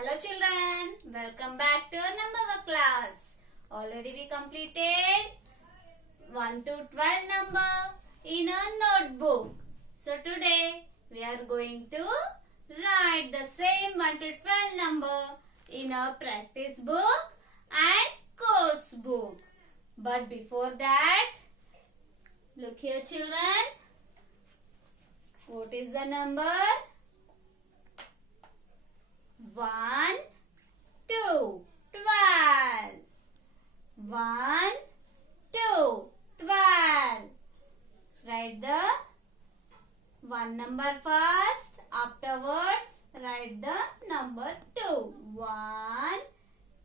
Hello children, welcome back to our number work class. Already we completed 1 to 12 number in a notebook. So today we are going to write the same 1 to 12 number in a practice book and course book. But before that, look here children. What is the number? 1, 2, 12. 1, 2, 12. Write the 1 number first. Afterwards, write the number 2. 1,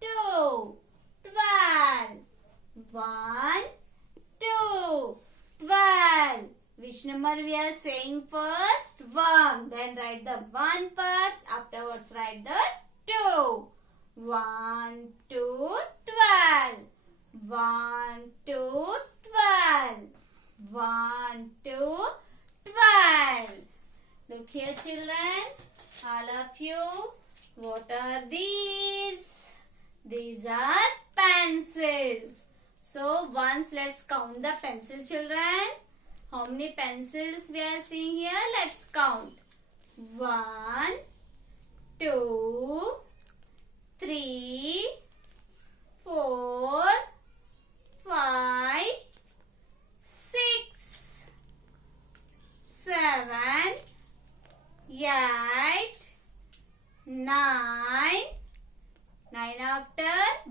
2, 12. 1, 2, 12. Which number we are saying first? 1. Then write the 1 first. Afterwards write the 2. 1, 2, 12. 1, 2, 12. 1, 2, 12. Look here children. All of you. What are these? These are pencils. So once let's count the pencil children. How many pencils we are seeing here? Let's count. 1, 2, 3, 4, 5, 6, 7, 8, 9. 9 after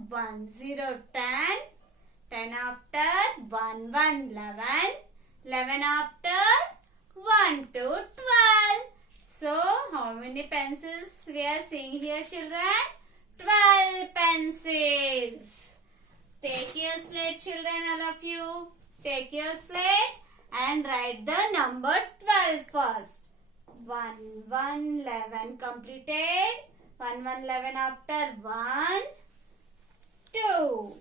1, 0, 10. 10 after 1, 1, 11. 11 after 1 to 12. So, how many pencils we are seeing here children? 12 pencils. Take your slate children, all of you. Take your slate and write the number 12 first. 1, 1, 11 completed. 1, 1, 11 after 1, 2,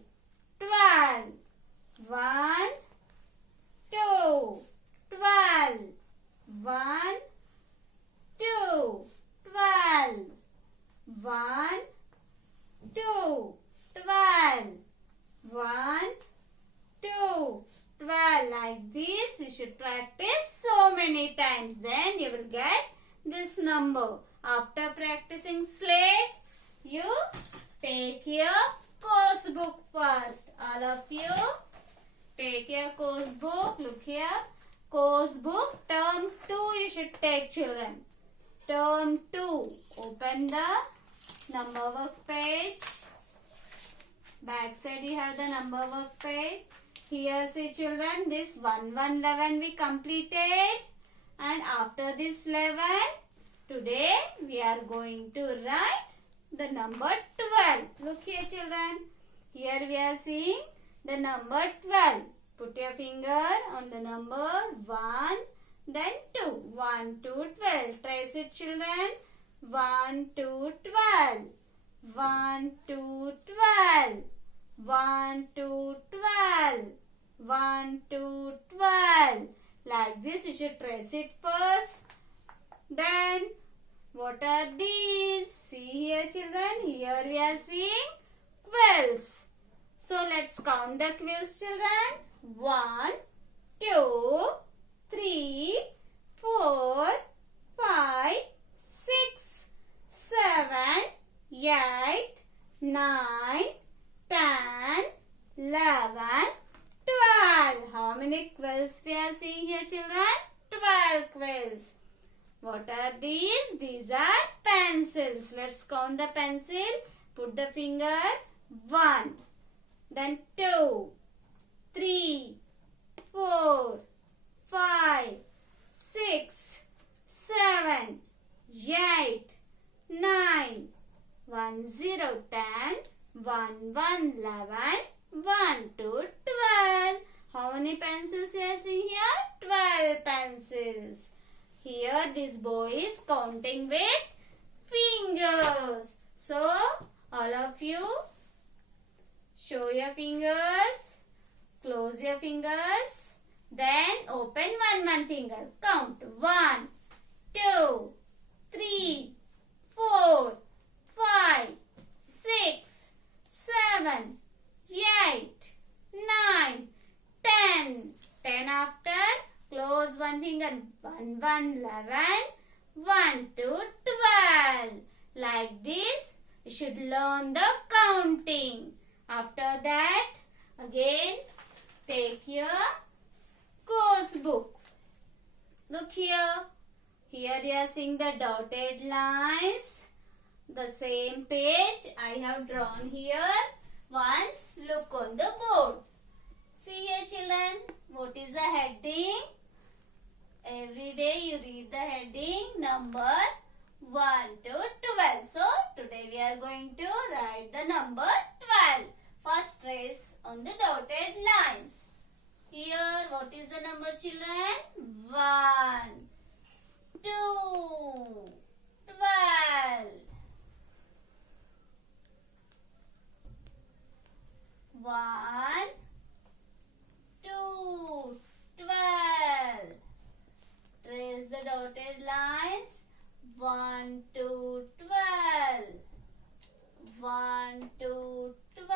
12. 1, 2, 12. 1, 2, 12. 1, 2, 12. 1, 2, 12. Like this, you should practice so many times. Then you will get this number. After practicing slate, you take your course book first. All of you. Take your course book. Look here. Course book. Term 2 you should take children. Term 2. Open the number work page. Back side you have the number work page. Here see children. This 1, 1, 11 we completed. And after this 11, today we are going to write the number 12. Look here children. Here we are seeing the number 12. Put your finger on the number 1, then 2. 1, 2, 12. Trace it children. 1, 2, 12. 1, 2, 12. 1, 2, 12. 1, 2, 12. Like this you should trace it first. Then what are these? See here children. Here we are seeing quills. So let's count the quills children. 1, 2, 3, 4, 5, 6, 7, 8, 9, 10, 11, 12. How many quills we are seeing here children? 12 quills. What are these? These are pencils. Let's count the pencil. Put the finger. 1. Then 2, 3, 4, 5, 6, 7, 8, 9, 1, 0, 10, 1, 1, 11, 1 to 12. How many pencils you are seeing here? 12 pencils. Here this boy is counting with fingers. So all of you show your fingers, close your fingers, then open one finger. Count 1, 2, 3, 4, 5, 11, 1 to 12. Like this, you should learn the counting. After that, again, take your course book. Look here. Here you are seeing the dotted lines. The same page I have drawn here. Once look on the board. See here children, what is the heading? Every day you read the heading number 1 to 12. So today we are going to write the number 12. First trace on the dotted lines. Here what is the number children? 1, 2, 12. 1, 2, 12. Trace the dotted lines. 1, 2, 12. 1, 2, 12.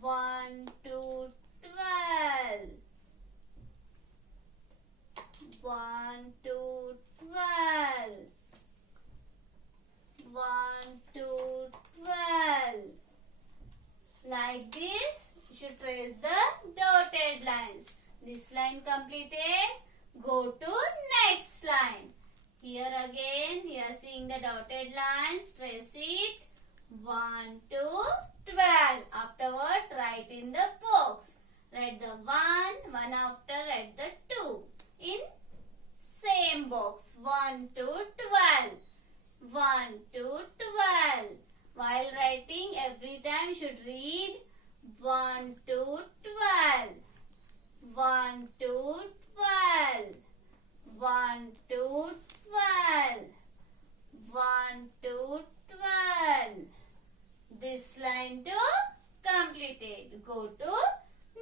1, 2, 12. 1, 2, 12. 1, 2, 12. Like this, you should trace the dotted lines. This line completed. Go to next line. Here again, you are seeing the dotted lines. Trace it. 1 to 12. Afterward, write in the box. Write the 1 after write the 2. In same box. 1 to 12. 1 to 12. While writing, every time you should read 1 to 12. 1 to 12. 1 to 12. 1 to 12. This line to completed. Go to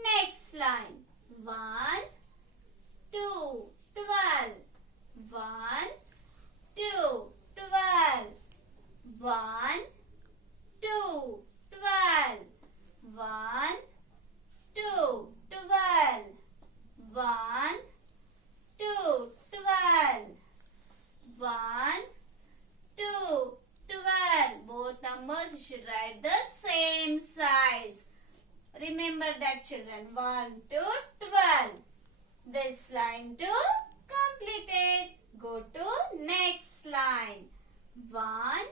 next line. 1, 2, 12. 1, 2, 12. 1, 2, 12. 1, 2, 12. 1, 2, 12. 1, 2, 12. Both numbers you should write the same size. Remember that children. 1 to 12. This line to completed. Go to next line. 1,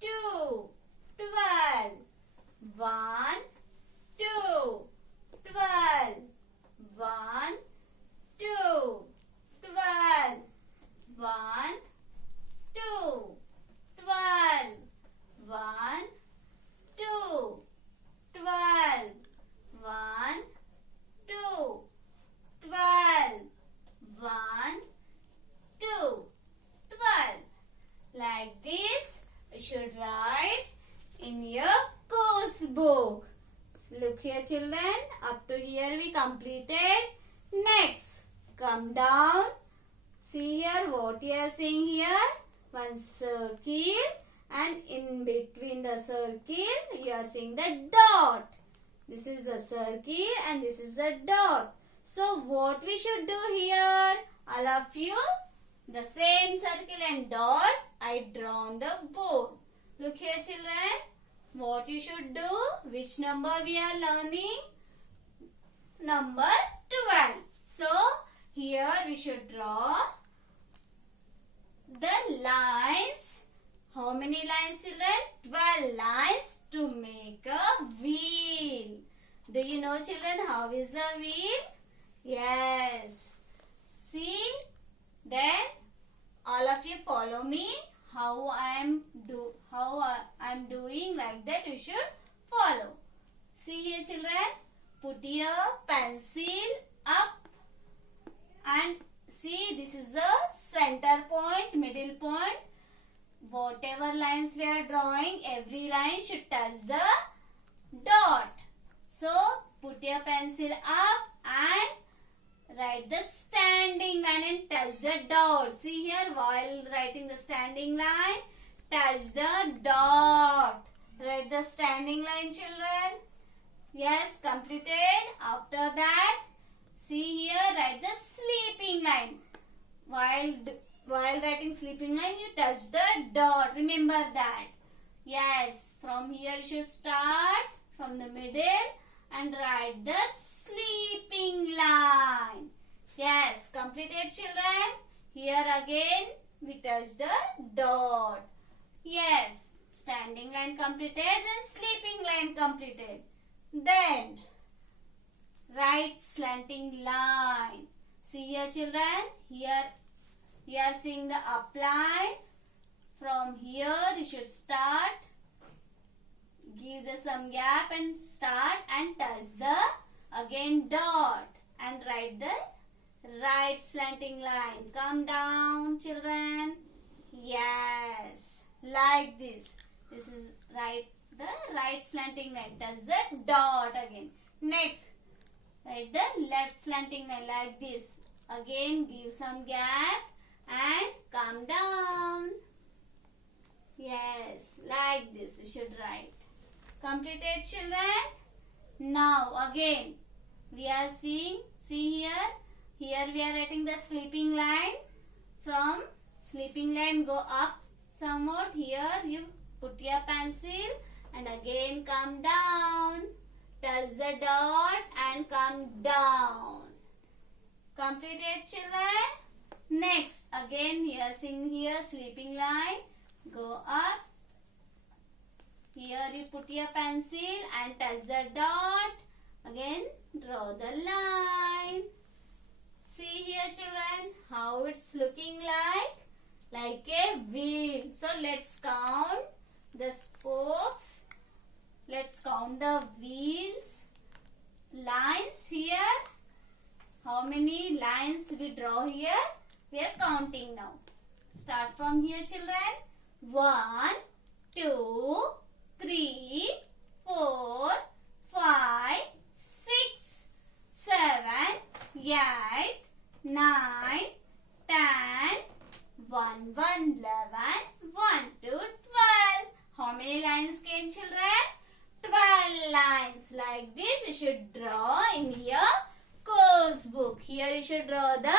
2, 12. 1, 2, 12. 1, 2, 12. 1, 2, 12. 1, 2, 12. 1, 2, 12. 1, 2, 12. Like this, you should write in your course book. Look here children, up to here we completed. Next, come down. See here what you are seeing here. One circle and in between the circle you are seeing the dot. This is the circle and this is the dot. So what we should do here? All of you, the same circle and dot I draw on the board. Look here children. What you should do? Which number we are learning? Number 12. So, here we should draw the lines. How many lines children? 12 lines to make a wheel. Do you know children how is the wheel? Yes. See? Then all of you follow me. How I am doing like that you should follow. See here children, put your pencil up and see this is the center point, middle point. Whatever lines we are drawing, every line should touch the dot. So put your pencil up and write the standing line and touch the dot. See here, while writing the standing line, touch the dot. Write the standing line children. Yes, completed. After that, See here, write the sleeping line. While writing sleeping line, you touch the dot. Remember that. Yes, from here you should start from the middle and write the sleeping line. Yes, completed children. Here again we touch the dot. Yes, standing line completed, then sleeping line completed. Then right slanting line. See here children, here you are seeing the up line. From here you should start, give the some gap and start and touch the again dot and write the right slanting line. Come down children. Yes, like this. This is the right slanting line. Touch the dot again. Next, write the left slanting line like this. Again give some gap and come down. Yes, like this you should write. Completed children. Now again we are seeing, see here we are writing the sleeping line. From sleeping line go up somewhat. Here you put your pencil and again come down. Touch the dot and come down. Completed children. Next again you are seeing here sleeping line. Go up. Here you put your pencil and touch the dot. Again draw the line. See here children how it's looking like a wheel. So let's count the spokes. Let's count the wheels. Lines here. How many lines we draw here? We are counting now. Start from here children. 1, 2, 3, 4, 5, 6, 7, 8, 9, 10, 1, 1, 11, 1 to 12. How many lines came children? 12 lines. Like this you should draw in your course book. Here you should draw the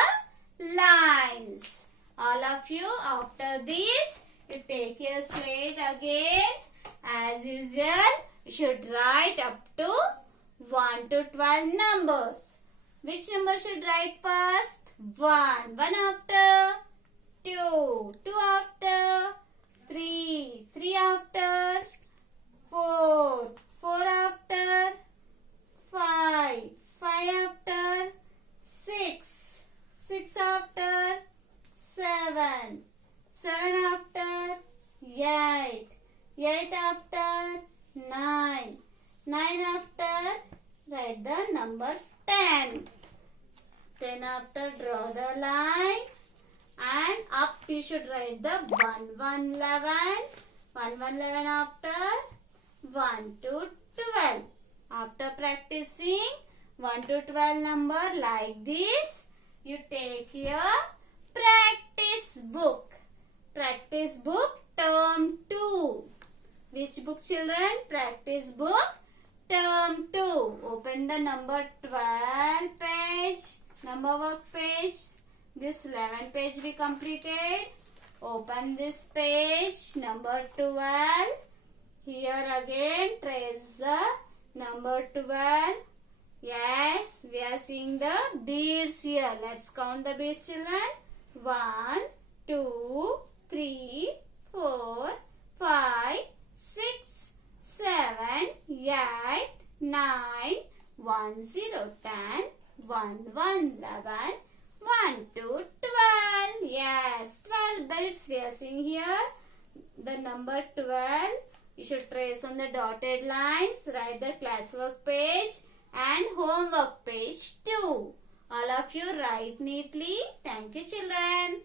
lines. All of you, after this, you take your slate again. As usual, you should write up to 1 to 12 numbers. Which number should write first? 1. 1 after. 2. 2 after. 3. 3 after. 4. 4 after. 5. 5 after. 6. 6 after. 7. 7 after. 8. 8 after. 9. 9 after. Write the number 10. 10 after, draw the line. And up you should write the 1, 1, 11. 1, 1, 11 after. 1 to 12. After practicing 1 to 12 number like this, you take your practice book. Practice book term 2. Which book children? Practice book term 2. Open the number 12 page. Number work page. This 11 page we completed. Open this page. Number 12. Here again trace the number 12. Yes, we are seeing the beads here. Let's count the beads children. 1, 2, 3, 4, 5, 6, 7, 8, 9, 1, 0, 10, 1, 1, 11, 1 to 12. Yes, 12 beads we are seeing here. The number 12. You should trace on the dotted lines. Write the classwork page and homework page too. All of you write neatly. Thank you children.